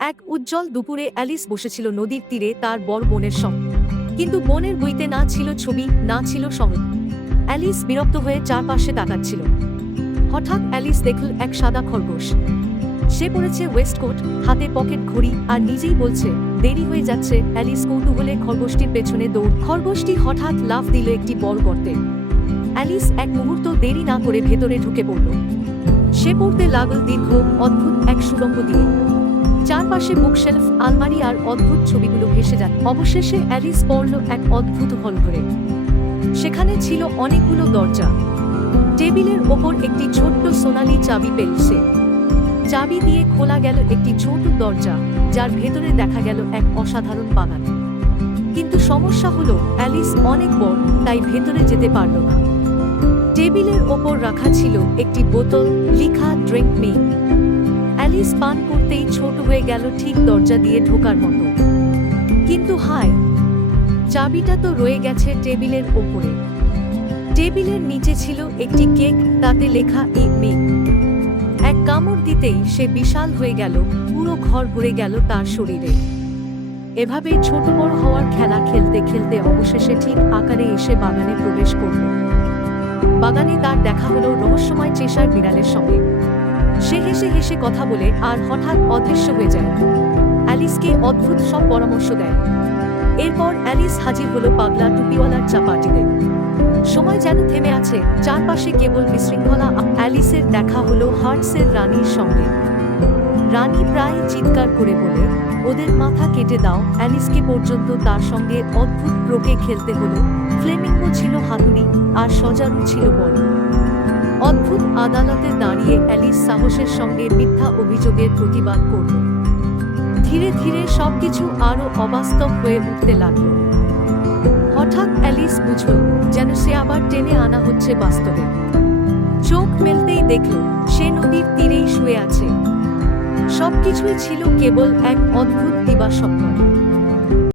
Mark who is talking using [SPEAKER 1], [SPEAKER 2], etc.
[SPEAKER 1] এক উজ্জ্বল দুপুরে অ্যালিস বসেছিল নদীর তীরে তার বড় বোনের সঙ্গে। কিন্তু বোনের বইতে না ছিল ছবি, না ছিল সঙ্গ। অ্যালিস বিরক্ত হয়ে চারপাশে তাকাচ্ছিল। হঠাৎ অ্যালিস দেখল এক সাদা খরগোশ। সে পড়েছে ওয়েস্টকোট হাতে পকেট ঘড়ি আর নিজেই বলছে, দেরি হয়ে যাচ্ছে, অ্যালিস কৌতূহলে খরগোশটির পেছনে দৌড়। খরগোশটি হঠাৎ লাফ দিল একটি বড় গর্তে। অ্যালিস এক মুহূর্ত দেরি না করে ভেতরে ঢুকে পড়ল। সে পড়তে লাগল দীর্ঘ, অদ্ভুত এক সুড়ঙ্গ দিয়ে। চারপাশে বুকশেলফ আলমারি আর অদ্ভুত ছবিগুলো ভেসে যায়। অবশেষে অ্যালিস পড়ল এক অদ্ভুত হল ঘরে সেখানে ছিল অনেকগুলো দরজা। টেবিলের ওপর একটি ছোট্ট সোনালি চাবি পেল সে। চাবি দিয়ে খোলা গেল একটি ছোট দরজা, যার ভেতরে দেখা গেল এক অসাধারণ বাগান। কিন্তু সমস্যা হলো, অ্যালিস অনেক বড়, তাই ভেতরে যেতে পারল না। টেবিলের ওপর রাখা ছিল একটি বোতল, লিখা ড্রিঙ্ক মি অ্যালিস পান করতেই ছোট হয়ে গেল ঠিক দরজা দিয়ে ঢোকার মতো। কিন্তু হায়, চাবিটা তো রয়ে গেছে টেবিলের ওপরে। টেবিলের নিচে ছিল একটি কেক, তাতে লেখা এ মে। এক কামড় দিতেই সে বিশাল হয়ে গেল, পুরো ঘর ভরে গেল তার শরীরে। এভাবে ছোট বড় হওয়ার খেলা খেলতে খেলতে অবশেষে ঠিক আকারে এসে বাগানে প্রবেশ করল। বাগানে তার দেখা হলো রহস্যময় চেষার বিড়ালের সঙ্গে। সে হেসে হেসে কথা বলে আর হঠাৎ অদৃশ্য হয়ে যায়। অ্যালিসকে অদ্ভুত সব পরামর্শ দেয়। এরপর অ্যালিস হাজির হলো পাগলা টুপিওয়ালার চাপাটিতে সময় যেন থেমে আছে, চারপাশে কেবল বিশৃঙ্খলা অ্যালিসের দেখা হলো হার্টসের রানীর সঙ্গে। রানী প্রায় চিৎকার করে বলে, ওদের মাথা কেটে দাও। অ্যালিসকে পর্যন্ত তার সঙ্গে অদ্ভুত ক্রোকে খেলতে হলো। ফ্লেমিঙ্গো ছিল হাতুড়ি, আর সজারু ছিল বল। অদ্ভুত আদালতে দাঁড়িয়ে অ্যালিস সাহসের সঙ্গে মিথ্যা অভিযোগের প্রতিবাদ করল। ধীরে ধীরে সবকিছু আরও অবাস্তব হয়ে উঠতে লাগল। হঠাৎ অ্যালিস বুঝল যেন সে আবার টেনে আনা হচ্ছে বাস্তবে। চোখ মেলতেই দেখল সে নদীর তীরেই শুয়ে আছে। সবকিছুই ছিল কেবল এক অদ্ভুত দিবা স্বপ্ন